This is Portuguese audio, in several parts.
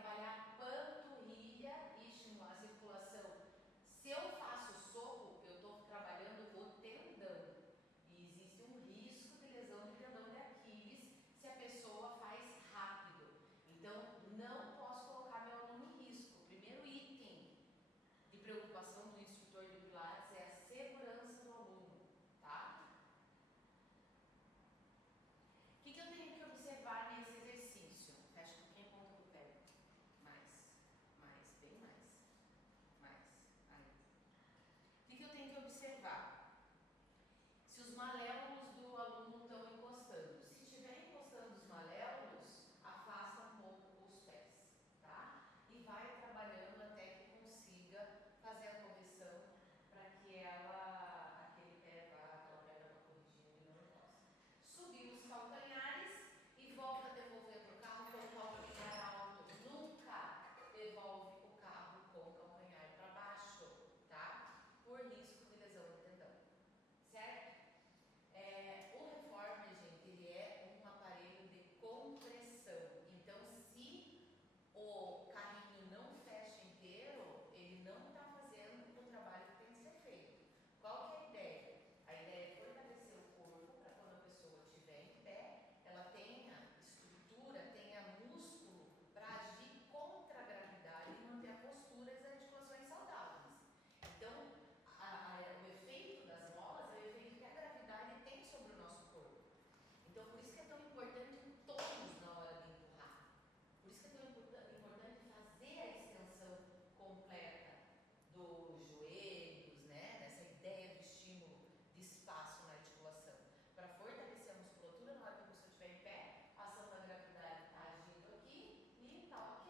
trabalhar panturrilha e estimular a circulação. Se eu faço soco, eu estou trabalhando o tendão. E existe um risco de lesão de tendão de Aquiles se a pessoa faz rápido. Então, não posso colocar meu aluno em risco. O primeiro item de preocupação do instrutor de Pilates é a segurança do aluno, tá? O que eu tenho que observar nesse exercício? Fecha um pouquinho a ponta do pé. Mais, bem mais. Aí. O que eu tenho que observar? Se os malévolos do aluno estão encostando. Se estiver encostando os malévolos, afasta um pouco os pés, tá? E vai trabalhando até que consiga fazer a correção para que aquele pé aquela perna para corrigir e não encosta. Subir os calcanhares e volta a devolver para o carro com o calcanhar alto. Nunca devolve o carro com o calcanhar para baixo, tá? Por risco de lesão de tendão, certo? O Reformer, gente, ele é um aparelho de compressão. Então, se o carrinho não fecha inteiro, ele não está fazendo o trabalho que tem que ser feito. Qual que é a ideia? A ideia é fortalecer o corpo para quando a pessoa estiver em pé, ela tenha estrutura, tenha músculo para agir contra a gravidade e manter a postura e as articulações saudáveis. Então, o efeito das molas é o efeito que a gravidade tem sobre o nosso corpo. Então, por isso que é tão importante o tônus na hora de empurrar. Por isso que é tão importante fazer a extensão completa dos joelhos, né? Nessa ideia do estímulo de espaço na articulação. Para fortalecer a musculatura, na hora que a pessoa estiver em pé, a ação da gravidade está agindo aqui e está ok.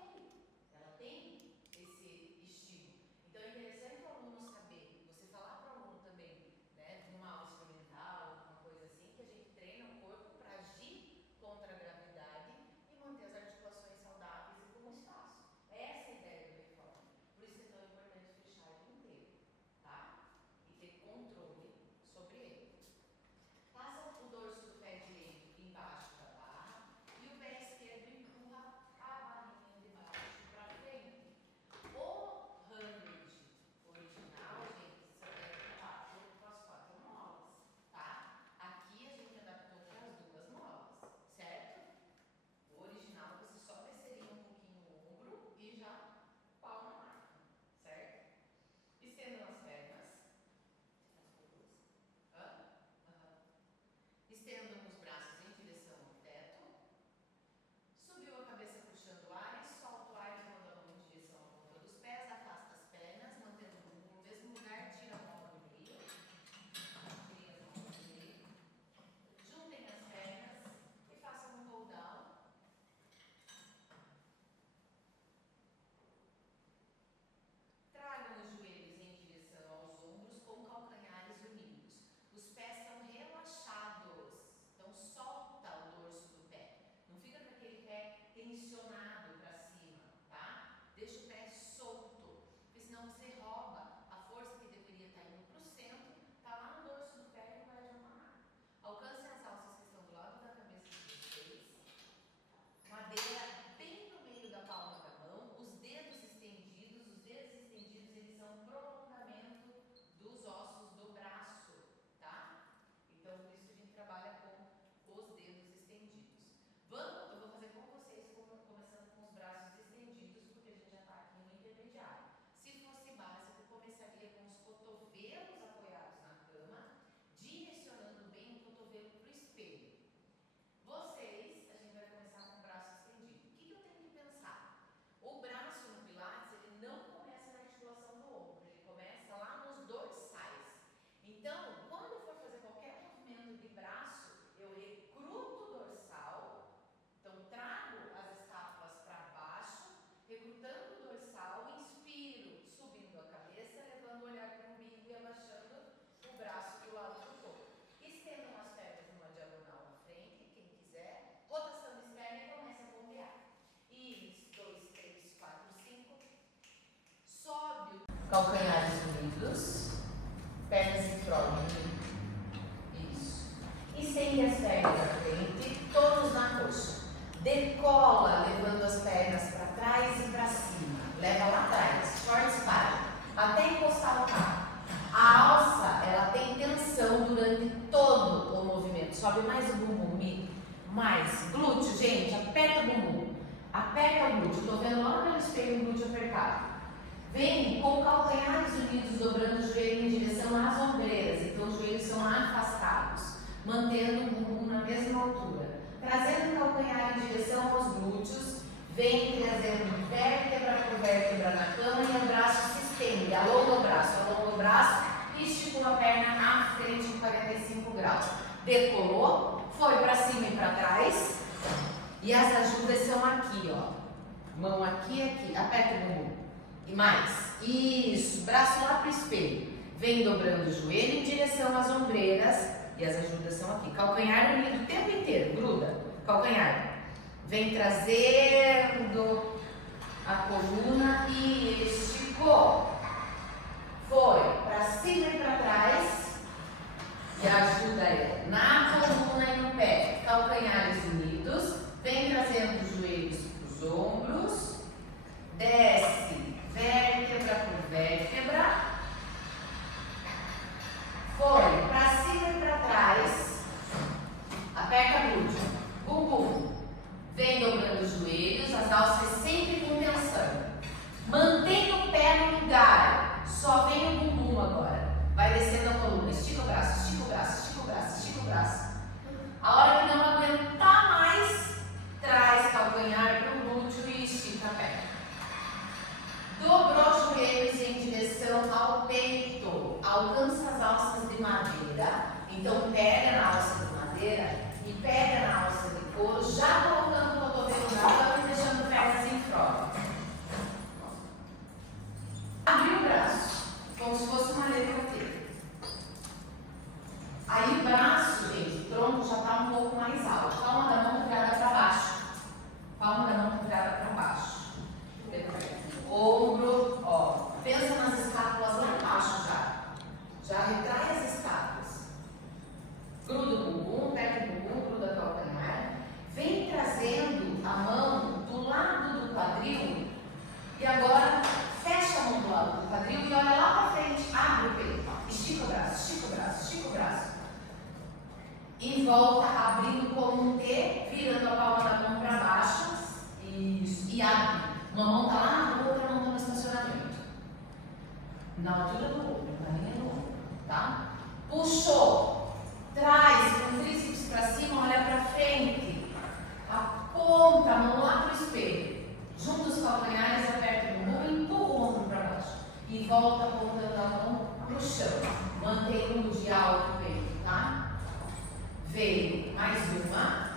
Ela tem esse estímulo. Então, é interessante o aluno saber, você falar para o aluno também, né, numa aula experimental, alguma coisa assim, que a gente treina o corpo para agir contra a gravidade e manter as articulações saudáveis e com espaço. Essa é a ideia do Reformer. Por isso é tão importante fechar ele inteiro, tá? E ter controle sobre ele. Passa o dorso do pé direito embaixo da barra e o pé esquerdo empurra a barrinha de baixo para frente. O 100 original, gente, só é 4 para as 4 molas, tá? Aqui a gente adaptou para as 2 molas, certo? O original você só desceria um pouquinho o ombro e já pau na máquina, certo? Estendam as pernas. Estendam os braços em direção ao teto. Subiu a cabeça puxando o ar e solta o ar levando a mão em direção à ponta dos pés. Afasta as pernas, mantendo o bumbum no mesmo lugar. Tira a mão do meio. Tira a mão do meio. Juntem as pernas e façam um roll down. Tragam os joelhos em direção aos ombros com calcanhares unidos. Os pés são relaxados. Então solta o dorso do pé. Não fica com aquele pé tensionado para cima, tá? Deixa o pé solto, porque senão você rouba a força que deveria estar indo para o centro, tá lá no dorso do pé e não vai amarrar. Alcance as alças que estão do lado da cabeça de vocês. Madeira bem no meio da palma da mão, os dedos estendidos. Os dedos estendidos, eles são prolongamento dos ossos do braço, tá? Então, por isso que a gente trabalha com os dedos estendidos. Eu vou fazer com vocês, começando com os braços estendidos, porque a gente já está aqui no intermediário. Se fosse básico, começaria com os cotovelos apoiados na cama, direcionando bem o cotovelo para o espelho. Vocês, a gente vai começar com o braço estendido. O que eu tenho que pensar? O braço no Pilates, ele não começa na articulação do ombro, ele começa lá nos dorsais. Então, quando for fazer qualquer movimento de braço, eu recruto o dorsal. Então, trago as escápulas para baixo, recrutando o dorsal, inspiro, subindo a cabeça, levando o olhar para o umbigo e abaixando o braço do lado do corpo. Estendam as pernas numa diagonal na frente, quem quiser. Rotação externa e começa a bombear. 1, 2, 3, 4, 5. Sobe. Calcanhares unidos. Pernas em front. Isso. Estende as pernas na frente, todos na coxa. Decola, levando as pernas para trás e mais. Glúteo, gente, aperta o bumbum. Aperta o glúteo. Estou vendo lá no espelho o glúteo apertado. Vem com calcanhares unidos, dobrando o joelho em direção às ombreiras. Então, os joelhos são afastados, mantendo o bumbum na mesma altura. Trazendo o calcanhar em direção aos glúteos. Vem trazendo vértebra por vértebra na cama e o braço se estende. Alonga o braço e esticou a perna à frente em 45 graus. Decolou, foi para cima e para trás. E as ajudas são aqui, ó. Mão aqui, aqui. Aperta o bumbum. E mais. Isso. Braço lá para o espelho. Vem dobrando o joelho em direção às ombreiras. E as ajudas são aqui. Calcanhar unido o tempo inteiro. Gruda. Calcanhar. Vem trazendo a coluna e esticou. Foi para cima e para trás. E a ajuda é na coluna e no pé. Calcanhares unidos. Vem trazendo os joelhos para os ombros. Desce vértebra por vértebra. Foi para cima e para trás. Aperta glúteo. Bumbum. Vem dobrando os joelhos, as alças sempre com tensão. Mantém o pé no lugar. Só vem o bumbum agora. Vai descendo a coluna. Estica o braço, estica o braço, estica o braço, estica o braço. A hora que não aguentar mais, traz calcanhar para o glúteo e estica a perna. Dobrou os joelhos em direção ao peito. Alcança as alças de madeira. Então pega na alça de madeira e pega na alça de couro, já colocando o cotovelo na cama e deixando pernas em front. Abriu o braço, como se fosse uma letra T. Aí o braço, gente, o tronco já está um pouco mais alto. Palma da mão virada para baixo. Palma da mão virada para baixo. Ombro, ó. Pensa nas escápulas lá embaixo já. Já retrai as escápulas. Gruda o bumbum, pega o bumbum, gruda o calcanhar. Vem trazendo a mão do lado do quadril. E agora fecha a mão do lado do quadril e olha lá para frente. Abre o peito. Estica o braço, estica o braço, estica o braço. E volta abrindo como um T, virando a palma da mão para baixo. Isso. E abre. Uma mão está lá na rua, outra mão está no estacionamento. Na altura do ombro, na linha do ombro. Tá? Puxou. Traz com o tríceps para cima, olha para frente. Aponta a mão lá para o espelho. Junta os calcanhares, aperta o bumbum e empurra o ombro para baixo. E volta apontando a mão para o chão. Mantém o de alto o peito, tá? Veio mais uma.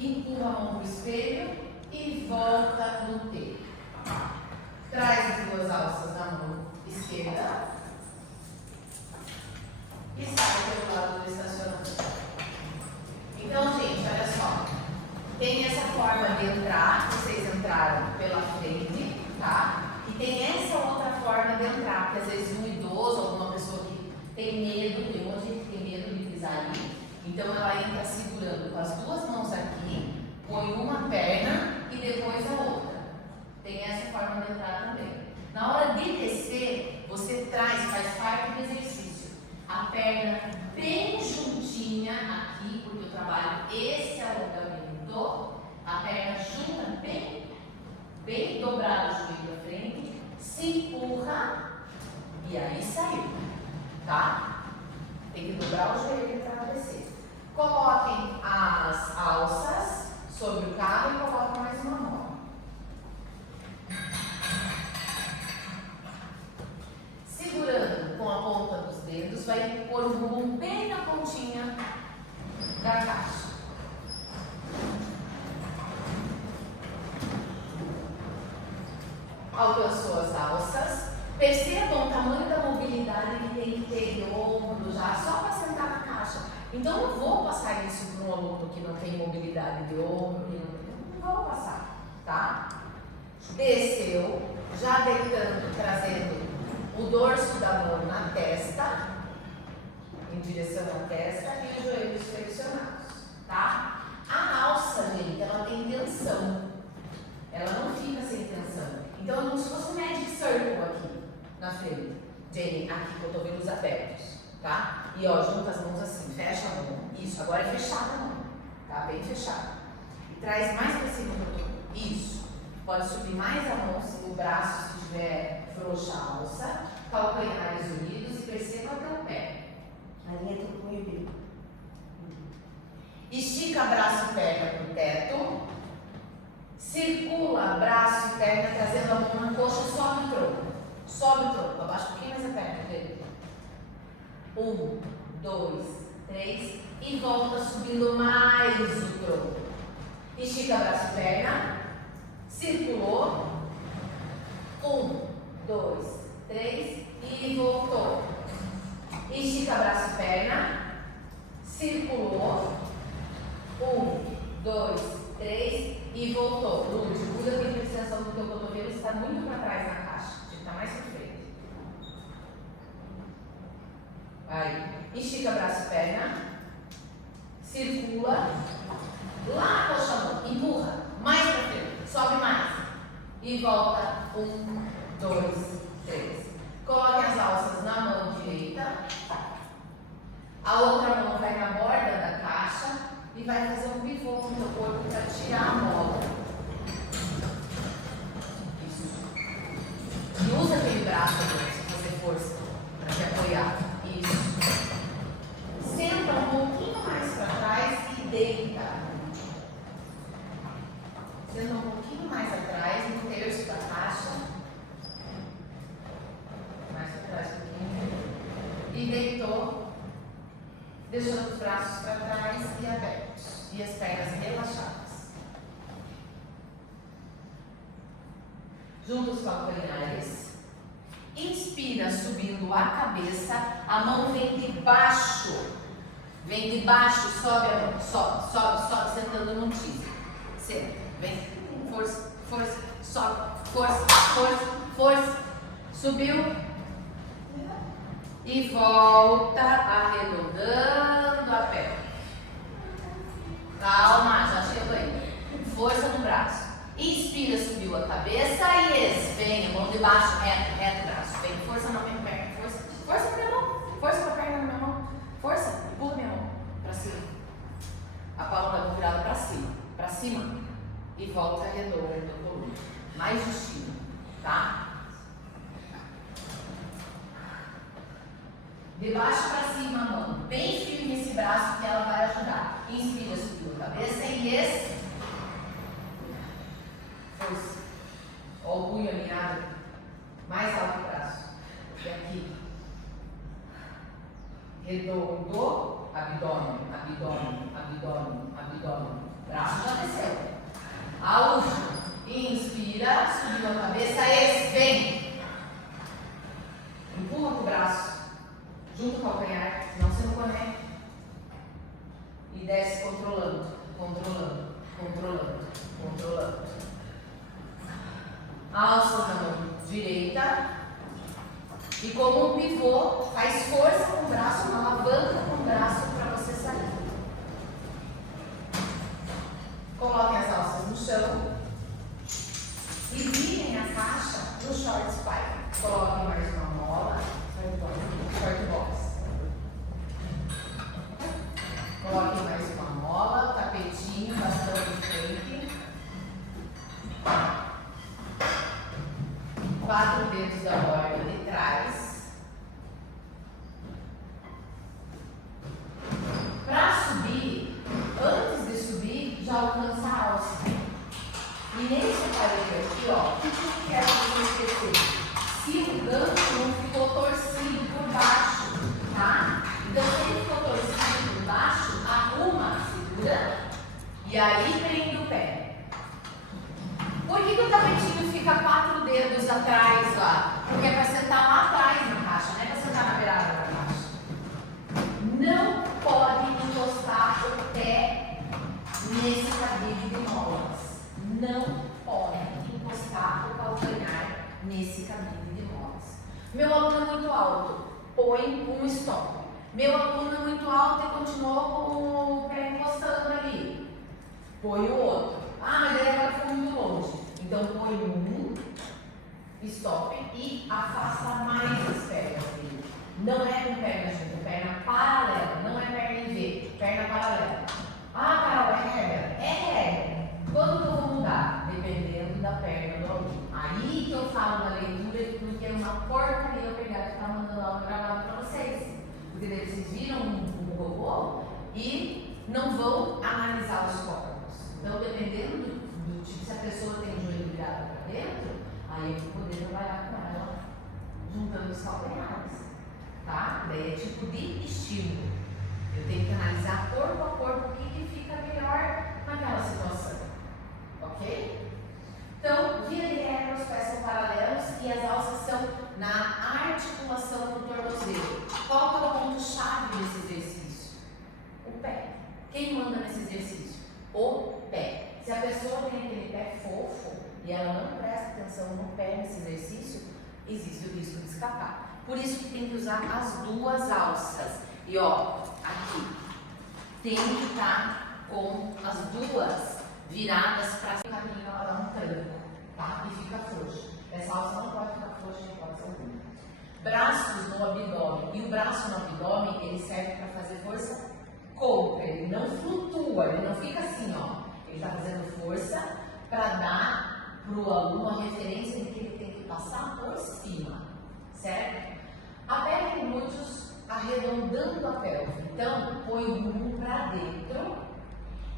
Empurra a mão para o espelho e volta no T. Traz as duas alças na mão esquerda e sai pelo lado do estacionamento. Então, gente, olha só. Tem essa forma de entrar, vocês entraram pela frente, tá? E tem essa outra forma de entrar, porque às vezes um idoso, alguma pessoa que tem medo, tem um monte de gente que tem medo de pisar ali. Então ela entra segurando com as duas mãos aqui, põe uma perna e depois a outra. Tem essa forma de entrar também. Na hora de descer, você traz, faz parte do exercício, a perna bem juntinha aqui, porque eu trabalho esse alongamento, a perna junta bem dobrada o joelho à frente, se empurra e aí saiu, tá? Tem que dobrar o joelho para descer. Coloquem as alças sobre o carro e coloquem mais uma mão. Segurando com a ponta dos dedos, vai pôr o bumbum bem na pontinha da caixa. Alcançou as alças. Percebam o tamanho da mobilidade que tem que ter de ombro já, só para sentar na caixa. Então, não vou passar isso para um aluno que não tem mobilidade de ombro, não vou passar, tá? Desceu, já deitando, trazendo o dorso da mão na testa, em direção à testa, e os joelhos flexionados, tá? A alça, gente, ela tem tensão, ela não fica sem tensão. Então, é como se fosse um magic circle aqui na frente. Jenny, aqui, cotovelos abertos, tá? E ó, junta as mãos assim, fecha a mão. Isso, agora é fechada a mão, tá? Bem fechada. E traz mais pra cima do tronco. Isso. Pode subir mais a mão, o braço, se tiver frouxa a alça. Calcanhares unidos e perceba até o pé. Alinha teu punho e bico. Estica braço e perna pro teto. Circula braço e perna, trazendo a mão na coxa, sobe o tronco. Sobe o tronco, abaixa um pouquinho mais a perna dele. 1, 2, 3 e volta subindo mais o tronco. Estica braço e perna. Circulou. 1, 2, 3 e voltou. Estica braço e perna. Circulou. 1, 2, 3 e voltou. Lúcio, muda a fixação do teu cotovelo, está muito para trás na caixa. Tem que estar mais para frente. Aí. Estica braço e perna. Circula. Lá, coxa a mão. Empurra. Mais para frente. Sobe mais. E volta. 1, 2, 3. Coloque as alças na mão direita. A outra mão vai na borda da caixa e vai fazer um pivô no teu corpo para tirar a mola. Isso. E usa aquele braço para fazer força, para te apoiar. Isso. Senta um pouquinho mais para trás e deita. Senta um pouquinho mais atrás, no terço da caixa. Mais para trás um pouquinho. E deitou. Deixando os braços para trás e abertos. E as pernas relaxadas. Junta os calcanhares. Inspira subindo a cabeça. A mão vem de baixo. Vem de baixo, sobe a mão. Sobe, sobe, sobe, sentando no tiso. Senta, vem. Força, força, sobe. Força, força, força. Subiu. E volta arredondando a perna. Calma, já chegou aí. Força no braço. Inspira, subiu a cabeça e vem, mão de baixo, reto, reto o braço. Vem, força na minha perna. Força, força na minha mão. Força com a perna na minha mão. Força, empurra minha mão pra cima. A palma da mão virada pra cima. Pra cima. E volta arredondando a coluna. Mais justinho, tá? De baixo para cima, a mão. Bem firme esse braço que ela vai ajudar. Inspira, subiu a cabeça e força. Ó o punho alinhado. Mais alto o braço. E aqui. Redondo. Abdômen, abdômen, abdômen, abdômen. Braço já desceu. A última. Inspira, subiu a cabeça, vem. Empurra com o braço. Junto o calcanhar, senão você não conecta. E desce controlando, controlando, controlando, controlando. Alça na mão direita. E como um pivô, faz força com o braço, uma alavanca com o braço para você sair. Coloquem as alças no chão. E virem a caixa no short spike. Coloquem mais uma mola. Short box. Coloque mais uma mola, tapetinho, bastante frente. 4 dedos da borda de trás. Para subir, antes de subir, já alcança a alça. E nesse aparelho aqui, ó, o que eu quero que você esquecer? Se o gancho não ficou torcido por baixo, tá? Então, se ele ficou torcido por baixo, arruma, segura e aí prende o pé. Por que o tapetinho fica 4 dedos atrás lá? Porque é para sentar lá atrás na caixa, não é para sentar na beirada da caixa. Não pode encostar o pé nesse cabide de molas. Não pode encostar o calcanhar nesse cabide de molas. Meu aluno é muito alto, põe um stop. Meu aluno é muito alto e continuou com o pé encostando ali. Põe o outro. Ah, mas daí agora ficou muito longe. Então põe um stop e afasta mais as pernas dele. Não é com perna junto, perna paralela, não é perna em V, perna paralela. Ah, Carol, é regra? É regra. Quando que eu vou mudar? Dependendo da perna do aluno. Aí que eu falo na leitura, porque é uma porcaria eu pegar e ficar mandando aula gravado para vocês. Porque daí vocês viram um robô e não vão analisar os corpos. Então, dependendo do tipo, se a pessoa tem o joelho virado para dentro, aí eu vou poder trabalhar com ela juntando os calcanhares. Tá? Daí é tipo de estímulo. Eu tenho que analisar corpo a corpo o que fica melhor naquela situação. Ok? Então, via de regra, os pés são paralelos e as alças são na articulação do tornozelo. Qual que é o ponto-chave desse exercício? O pé. Quem manda nesse exercício? O pé. Se a pessoa tem aquele pé fofo e ela não presta atenção no pé nesse exercício, existe o risco de escapar. Por isso que tem que usar as duas alças. E ó, aqui tem que estar com as duas viradas para o caminho, ela dá um tranco, tá? E fica frouxa. Essa alça não pode ficar frouxa em hipótese alguma. Braços no abdômen. E o braço no abdômen, ele serve para fazer força contra. Ele não flutua, ele não fica assim, ó. Ele está fazendo força para dar para o aluno a referência de que ele tem que passar por cima, certo? A pelve e glúteos arredondando a pelve. Então, põe o bumbum para dentro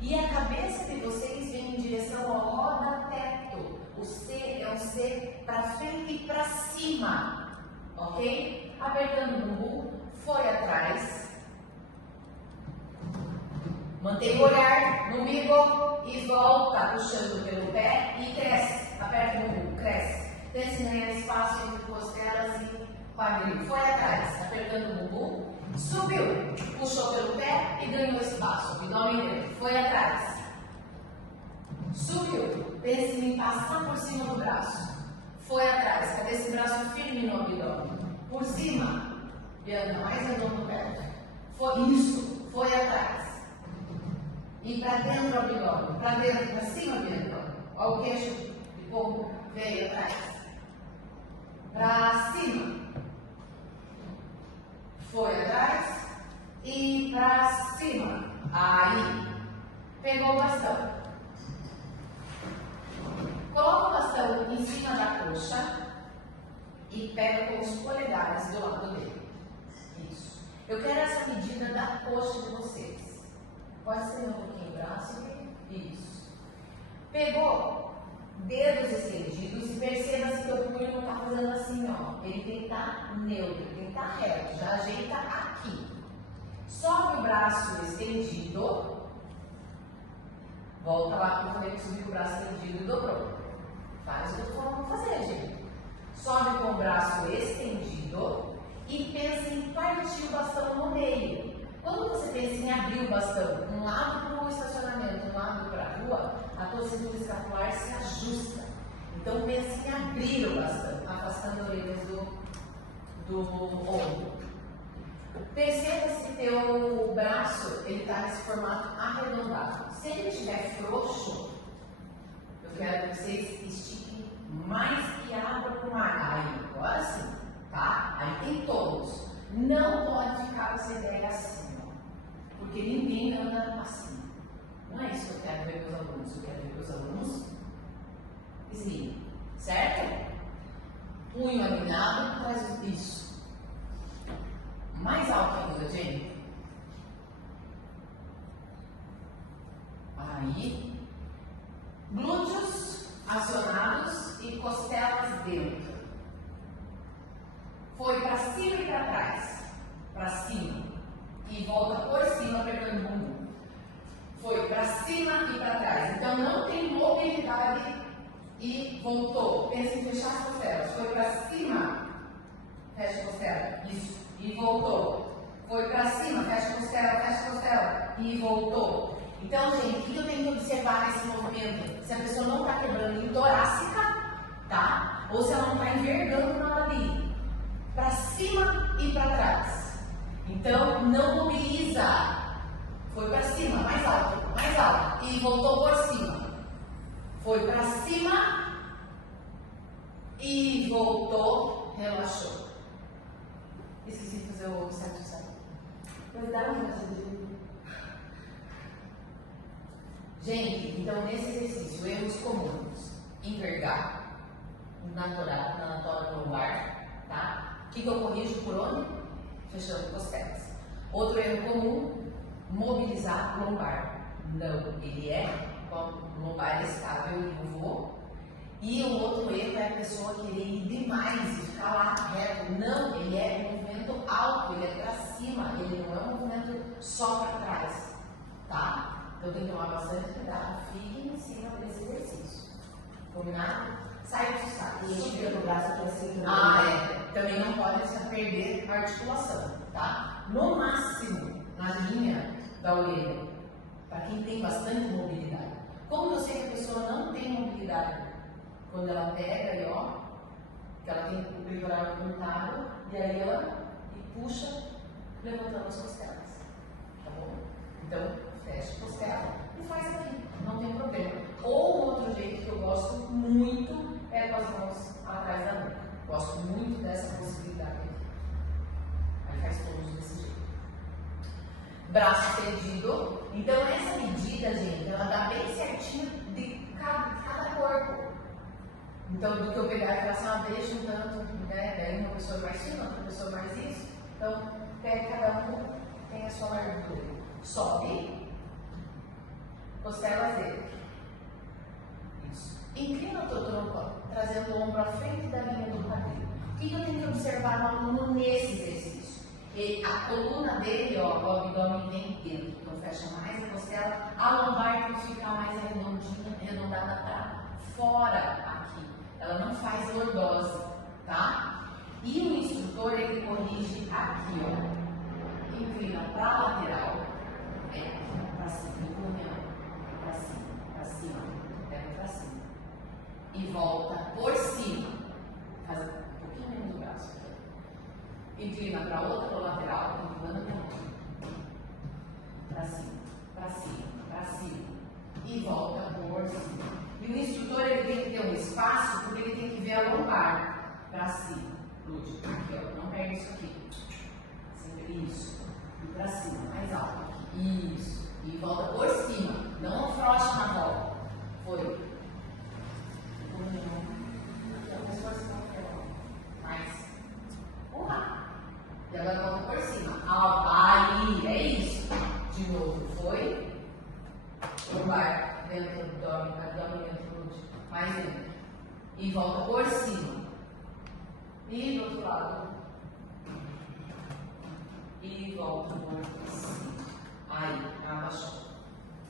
e a cabeça de vocês vem em direção ao roda-teto. O C é um C para frente e para cima, ok? Apertando o bumbum, foi atrás. Mantém o olhar no umbigo e volta puxando pelo pé e cresce. Aperta o bumbum, cresce. Desce ganhar espaço entre costelas e quadril. Foi atrás, apertando o bumbum. Subiu, puxou pelo pé e ganhou espaço. Abdômen dentro. Foi atrás. Subiu. Pense em passar por cima do braço. Foi atrás. Cadê esse braço firme no abdômen? Por cima. Bianca, mais redondo perto. Foi isso. Foi atrás. E para dentro do abdômen. Para dentro, para cima, Bianca. Olha o queixo de pombo. Veio atrás. Para cima. Foi atrás e para cima. Aí, pegou o bastão. Coloca o bastão em cima da coxa e pega com os polegares do lado dele. Isso. Eu quero essa medida da coxa de vocês. Pode ser um pouquinho o braço. Isso. Pegou. Dedos estendidos e perceba se o punho não está fazendo assim, ó. Ele tem que estar neutro, tem que estar reto. Já ajeita aqui. Sobe o braço estendido. Volta lá para eu falei que subir com o braço estendido e dobrou. Faz o que eu estou falando para fazer, gente. Sobe com o braço estendido e pensa em partir o bastão no meio. Quando você pensa em abrir o bastão, um lado para o estacionamento, um lado para a rua, a tua cintura escapular se ajusta. Então pense em abrir o bastão, afastando as orelhas do ombro. Perceba se teu braço está nesse formato arredondado. Se ele estiver frouxo, eu quero que vocês estiquem mais e abram para o ar. Aí, agora sim, tá? Aí tem todos. Não pode ficar com essa ideia assim, ó, porque ninguém anda assim. Não é isso que eu quero ver com os alunos. Eu quero ver com os alunos esguiem, certo? Punho alinhado, traz isso. Mais alto ainda, gente. Aí, glúteos acionados e costelas dentro. Foi para cima e para trás. Para cima. E volta por cima, apertando o bumbum. Foi para cima e para trás. Então não tem mobilidade e voltou. Pensa em fechar as costelas. Foi para cima, fecha a costela. Isso. E voltou. Foi para cima, fecha a costela. E voltou. Então, gente, o que eu tenho que observar nesse movimento? Se a pessoa não está quebrando em torácica, tá? Ou se ela não está envergando nada ali. Para cima e para trás. Então, não mobiliza. Foi para cima, mais alto. E voltou por cima. Foi para cima e voltou, relaxou. Esqueci de fazer o certo. Mas dá uma de... Gente, então nesse exercício, erros comuns. Envergar na tora lombar, tá? O que eu corrijo por onde? Fechando costelas. Outro erro comum, mobilizar lombar. Não, ele é lombar estável e eu vou. E um outro erro é a pessoa querer ir demais e ficar lá reto. Não, ele é um movimento alto, ele é para cima, ele não é um movimento só para trás, tá? Então tem que tomar bastante cuidado, fique em cima desse exercício. Combinado? Sai do saco. E enche o braço aqui assim. Também não pode perder a articulação, tá? No máximo, na linha da orelha, para quem tem bastante mobilidade. Como eu sei que a pessoa não tem mobilidade? Quando ela pega e ó, que ela tem o peitoral apontado, e aí ela puxa, levantando as costelas, tá bom? Então, fecha a costela e faz aqui, não tem problema. Ou um outro jeito que eu gosto muito é com as mãos atrás da nuca. Gosto muito dessa possibilidade aqui. Aí faz todos desse jeito. Braço estendido. Então, essa medida, gente, ela dá bem certinho de cada corpo. Então, do que eu pegar e falar assim, deixa um tanto, né? Daí uma pessoa mais fina, outra pessoa mais isso. Então, pega cada um, tem a sua largura. Sobe, costelas dele. Isso. Inclina o teu tronco, trazendo o ombro à frente da linha do quadril. O que eu tenho que observar no aluno nesse exercício? A coluna dele, ó, o abdômen vem dentro. Então, fecha mais a costela. A lombar tem que ficar mais arredondinha, arredondada para fora aqui. Ela não faz lordose, tá? E o instrutor, ele corrige aqui, ó. Inclina para a lateral, para cima, para cima, pega para cima. E volta por cima. Faz um pouquinho menos o braço aqui. Inclina para outra lateral, inclinando minha mão. Para cima, para cima, para cima. E volta por cima. E o instrutor, ele tem que ter um espaço, porque ele tem que ver a lombar para cima. Lúdico, aqui, ó, não perde isso aqui. Sempre isso. E para cima, mais alto aqui. Isso. E volta por cima. Não afrouxe na volta. Foi. Mais. E agora volta por cima. Aí, é isso. De novo, foi. Lombar dentro do abdômen dentro do mais dentro. E volta por cima. E do outro lado. E volta por cima. Aí, abaixou.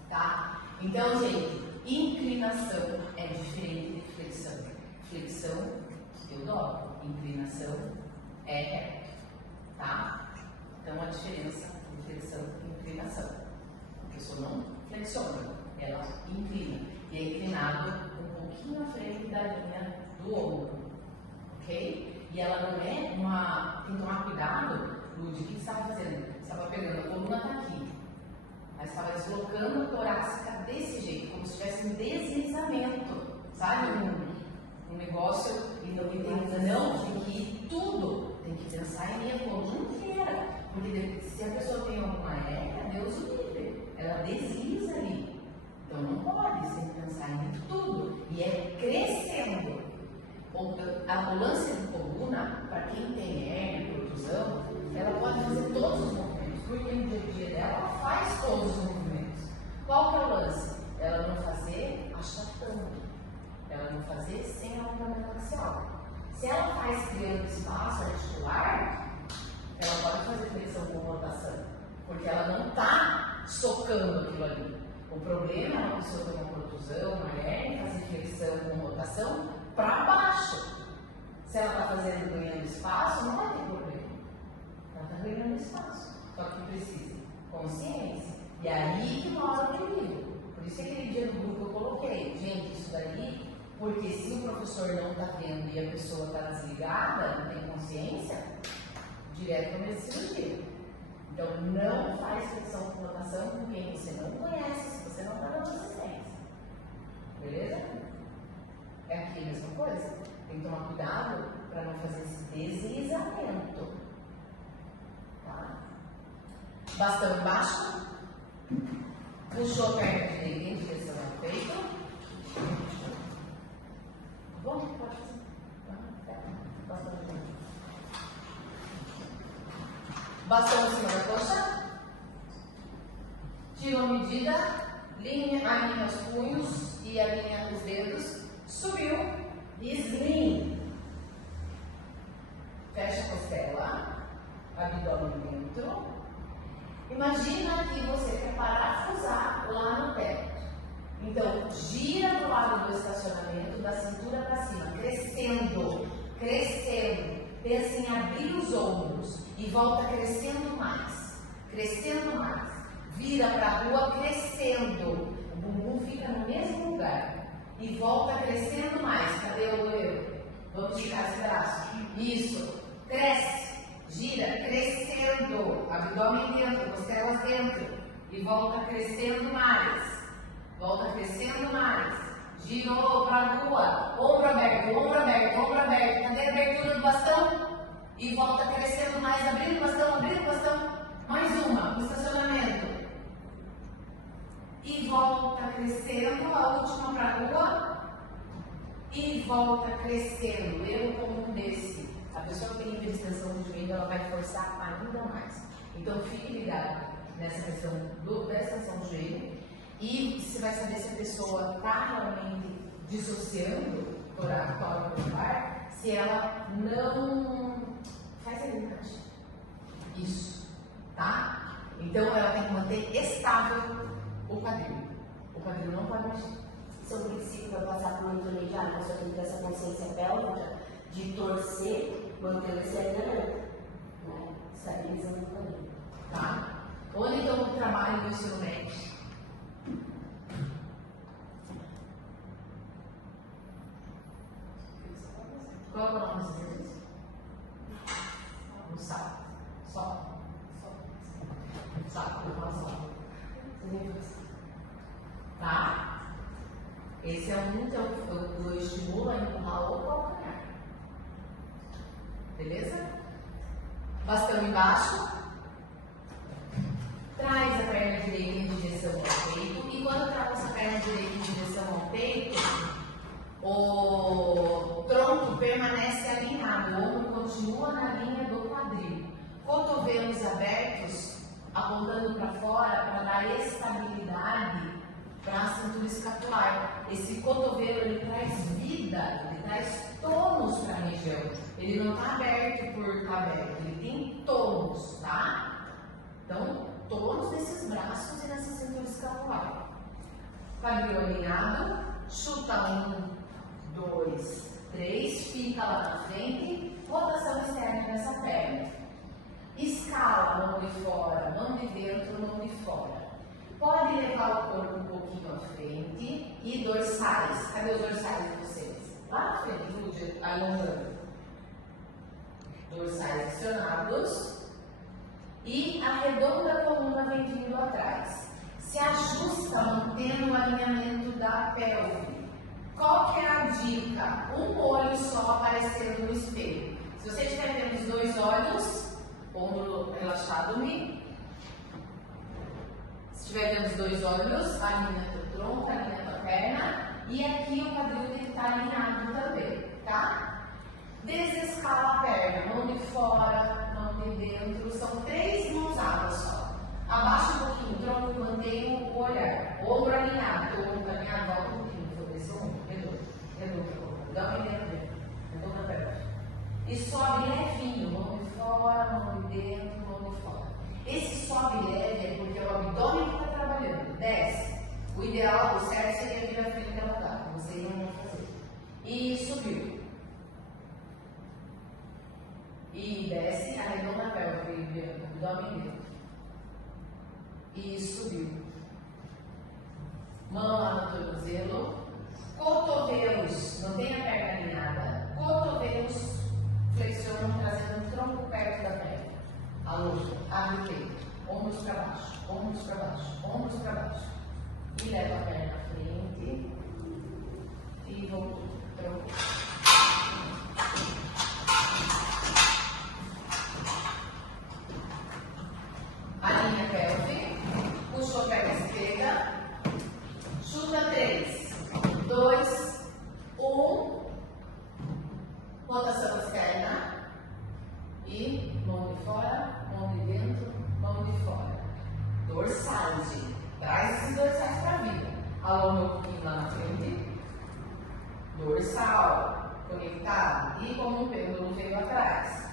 Tá? Então, gente, inclinação é diferente de flexão. Flexão, eu dobro. Inclinação é reto. Tá? Então, a diferença de flexão e inclinação. A pessoa não flexiona, ela inclina. E é inclinado um pouquinho à frente da linha do ombro. Ok? E ela não é uma. Tem que tomar cuidado, Lud, o que você estava fazendo? Você estava pegando a coluna está aqui. Aí você estava deslocando a torácica desse jeito, como se tivesse um deslizamento. Sabe? Um negócio. Então, tem que ir tudo. Tem que pensar em minha coluna inteira. Porque se a pessoa tem alguma hérnia, Deus o livre. Ela desliza ali. Então não pode, você tem que pensar em tudo. E é crescendo. A ambulância de coluna, para quem tem hérnia e protusão, ela pode fazer todos os movimentos. Porque no dia a dia dela, ela faz todos os movimentos. Qual que é o lance? Ela não fazer achatando. Ela não fazer sem alongamento axial. Se ela faz criando espaço articular, ela pode fazer flexão com rotação, porque ela não está socando aquilo ali. O problema é a pessoa ter uma protusão, uma hérnia, fazer flexão com rotação para baixo. Se ela está fazendo ganhando espaço, não vai ter problema. Ela está ganhando espaço. Só que precisa consciência. E aí que mora o perigo. Por isso aquele dia no grupo eu coloquei, gente, isso daí. Porque se o professor não está vendo e a pessoa está desligada, não tem consciência, direto para a cirurgia. Então, não faz flexão com rotação com quem você não conhece, se você não está dando assistência. Beleza? É aqui a mesma coisa. Tem que tomar cuidado para não fazer esse deslizamento. Tá? Bastão embaixo. Puxou a perna direita em direção ao peito. Bom, pode fazer. Bastão aqui. Bastão em cima da coxa. Tirou a medida. Alinha os punhos e alinha os dedos. Subiu. Slim. Fecha a costela. Abdômen dentro. Imagina que você quer parafusar lá no teto. Então, gira para o lado do estacionamento, da cintura para cima, crescendo, crescendo. Pensa em abrir os ombros e volta crescendo mais, crescendo mais. Vira para a rua crescendo. O bumbum fica no mesmo lugar. E volta crescendo mais. Cadê o goleiro? Vamos tirar esse braço. Isso. Cresce. Gira, crescendo, abdômen dentro, costelas dentro, e volta crescendo mais, volta crescendo mais, girou para a rua, ombro aberto, ombro aberto, ombro aberto, cadê a abertura do bastão? E volta crescendo mais, abrindo o bastão, mais uma, no estacionamento, e volta crescendo, a última para a rua, e volta crescendo, eu como um desse. A pessoa que tem hiperextensão do joelho, ela vai forçar ainda mais. Então, fique ligado nessa questão da extensão do joelho. E você vai saber se a pessoa está realmente dissociando tórax lombar, se ela não faz a encaixe. Isso, tá? Então, ela tem que manter estável o quadril. O quadril não pode mexer. Seu princípio vai passar por um intermediário, a pessoa tem que ter essa consciência pélvica de torcer, manter esse alinhamento, né? Estabilizando o quadril. Tá? Onde então o trabalho do ensino médio? Qual é o nome desse exercício? No saco. Só. Saco, não só. Tá? Esse é um que eu estimulo a empurrar o calcanhar. Beleza? Bastão embaixo. Traz a perna direita em direção ao peito. E quando traz essa perna direita em direção ao peito, o tronco permanece alinhado. O ombro continua na linha do quadril. Cotovelos abertos, apontando para fora para dar estabilidade para a cintura escapular. Esse cotovelo ele traz vida, ele traz tônus para a região. Ele não está aberto por estar aberto, ele tem tônus, tá? Então, tônus nesses braços e nessa cintura escapular. Quadril alinhado, chuta 1, 2, 3, fica lá na frente, rotação externa nessa perna. Escala, mão de fora, mão de dentro, mão de fora. Pode levar o corpo um pouquinho à frente e dorsais. Cadê os dorsais de vocês? Lá na frente, alongando. Dorsais acionados. E arredonda a coluna vem vindo atrás. Se ajusta mantendo o alinhamento da pelve. Qual que é a dica? Um olho só aparecendo no espelho. Se você estiver vendo os dois olhos, ombro relaxado, se estiver vendo os dois olhos, alinha teu tronco, alinha tua perna. E aqui o quadril tem que estar alinhado também, tá? Desescala a perna, mão de fora, mão de dentro. São 3 mãozadas só. Abaixa um pouquinho o tronco, mantenha o olhar. Ombro alinhado, teu ombro alinhado, volta um pouquinho sobre esse ombro. Redondo. Dá uma ideia. Redonda a perna. E sobe levinho, mão de fora, mão de dentro, mão de fora. Esse sobe leve é porque é o abdômen que está trabalhando. Desce. O ideal, o certo seria vir à frente da rodada. Vocês não vão fazer. E subiu. E desce, arredonda a pelve, abdômen dentro. E subiu. Mão lá no tornozelo. Cotovelos, mantém a perna alinhada. Cotovelos flexionam, trazendo o tronco perto da perna. Aloja, abre o peito. Ombros para baixo, ombros para baixo, ombros para baixo. E leva a perna à frente. E voltou. Tronco. Alinha a dorsal conectado e como um pêndulo veio atrás.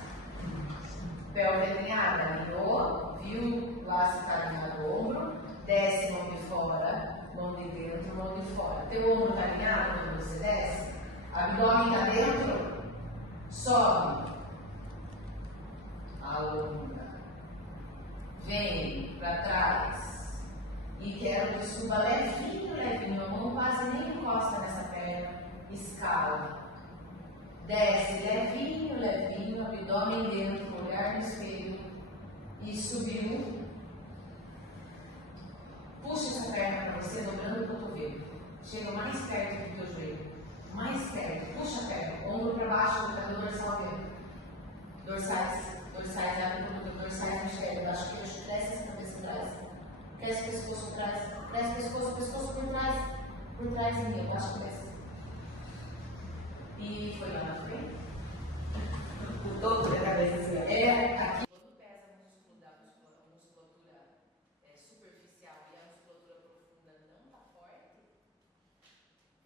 Pelve alinhada, alinhou, viu lá se está alinhado o ombro, desce mão de fora, mão de dentro, mão de fora. Teu ombro está alinhado quando você desce? Abdômen está dentro? Sobe. Alonga. Vem para trás. E quero que suba levinho, levinho. A mão quase nem encosta nessa perna. Escala. Desce levinho, levinho. Abdômen dentro, olhar no espelho. E subiu. Puxa essa perna para você, dobrando o cotovelo. Chega mais perto do teu joelho. Mais perto. Puxa a perna. Ombro para baixo, para o dorsal dentro. Dorsais, abre o cotovelo, dorsais no espelho. Acho que cresce essa cabeça atrás. Cresce o pescoço atrás. Cresce o pescoço por trás. Por trás em mim, acho que cresce. E foi lá na frente. O topo da cabeça assim, ó. É, aqui. Quando pesa a musculatura superficial e a musculatura profunda não está forte,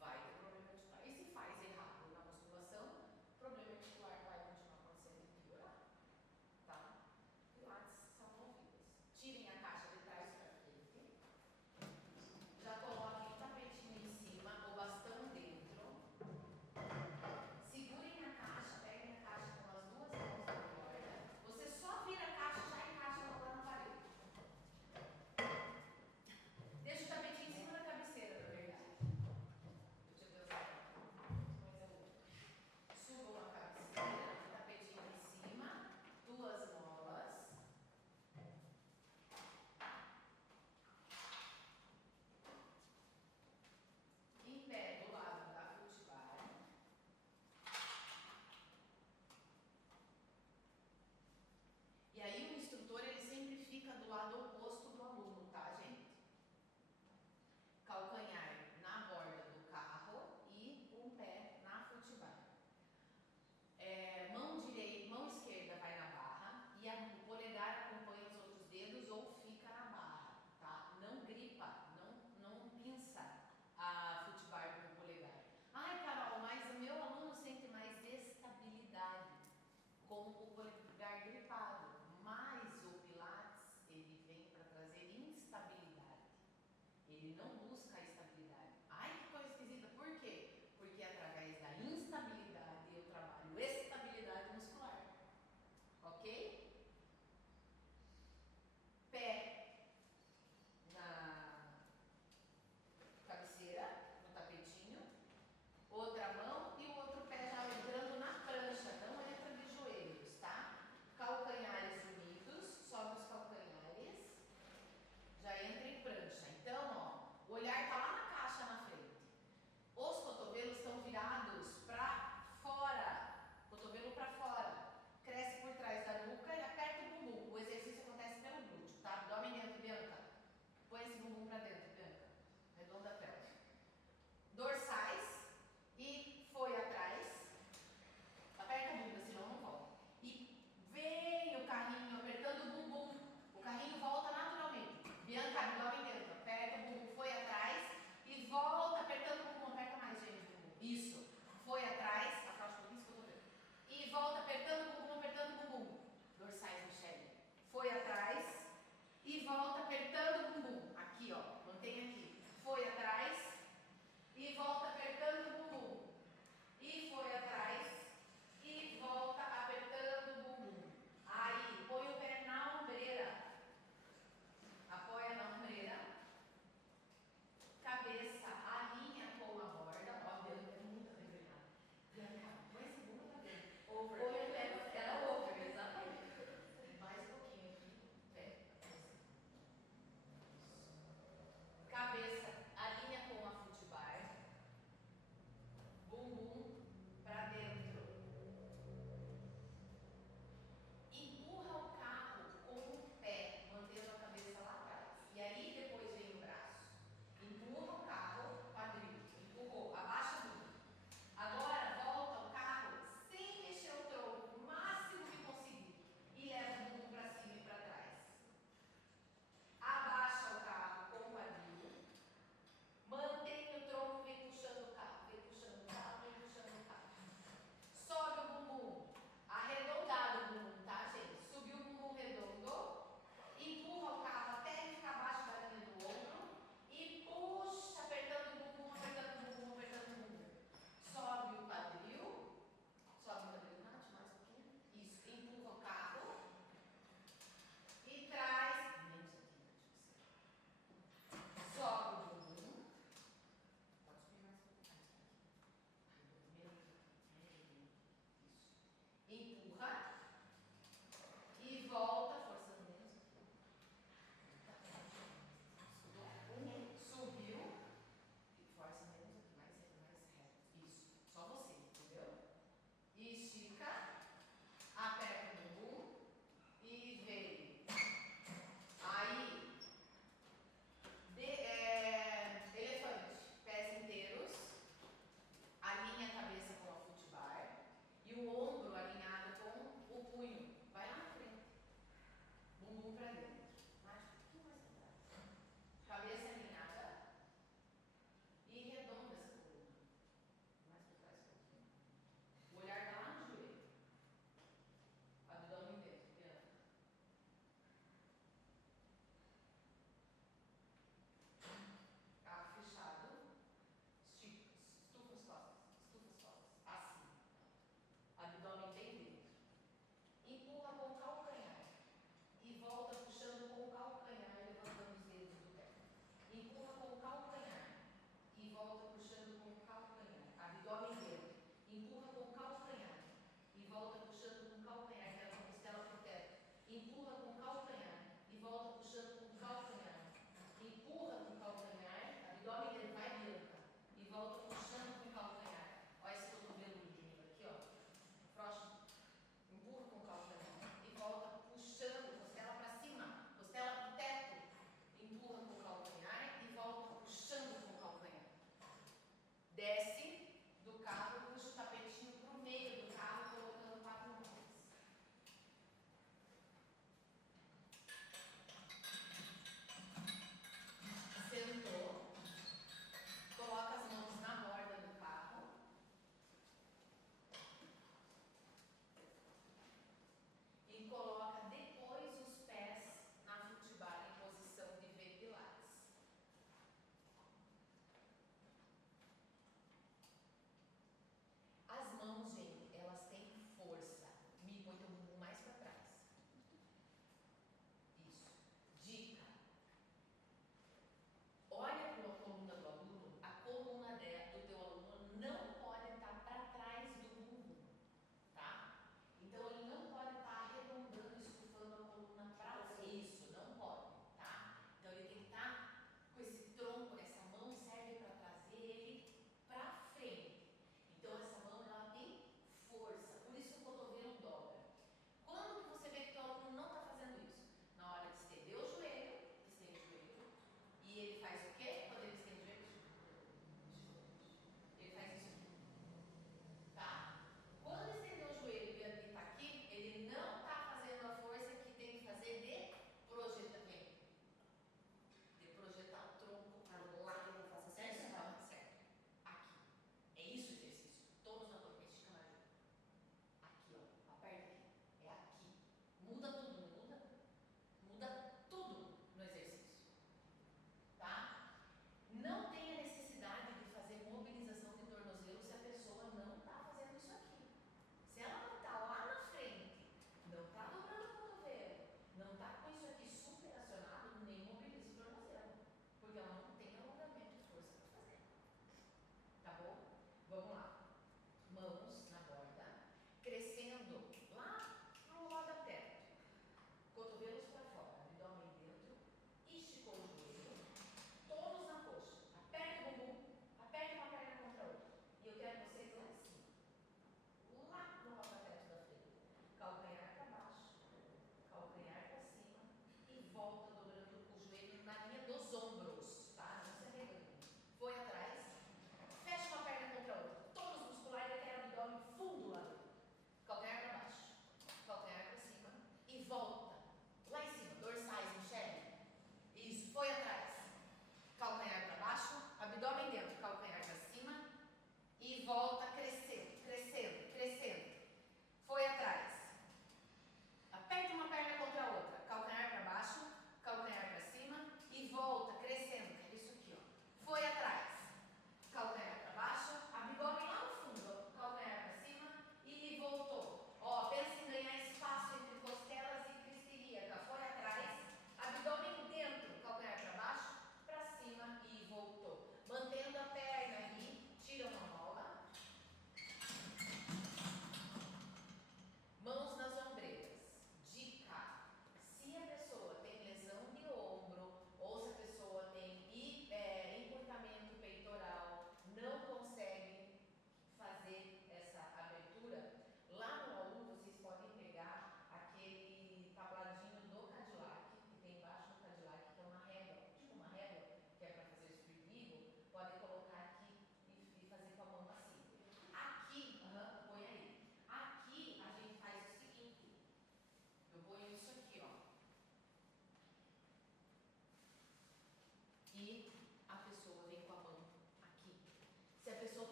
vai ter problema articular. E se faz errado na musculação, o problema articular vai continuar acontecendo e piorar. Tá? Pilates salvam vidas. Tirem a caixa de trás para frente. Já coloquem o tapetinho em cima, o bastão dentro. Segurem a caixa, peguem a caixa com as duas mãos na corda. Você só vira a caixa e já encaixa ela lá na parede. Deixa o tapetinho em cima da cabeceira, na verdade. Deixa eu pensar. Subam a cabeceira, tapetinho em cima, duas molas. Em pé do lado da futibar. E aí o instrutor ele sempre fica do lado oposto do aluno, tá, gente? Calcanhar na borda do carro e um pé na futibar. Mão esquerda vai na barra e o polegar acompanha os outros dedos ou fica na barra, tá? Não gripa, não pinça a futibar com o polegar. Ai, Carol, mas o meu aluno sente mais estabilidade com o polegar gripado, mas o Pilates ele vem para trazer instabilidade. Ele não busca a estabilidade. Ai, que coisa esquisita. Por quê? Porque através da instabilidade eu trabalho estabilidade muscular. Ok? Pé na cabeceira, no tapetinho. Outra mão e o outro pé já entrando na prancha. Não entra de joelhos, tá? Calcanhares unidos. Sobe os calcanhares. Já entra em prancha. Então, ó, olhar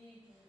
equilíbrio.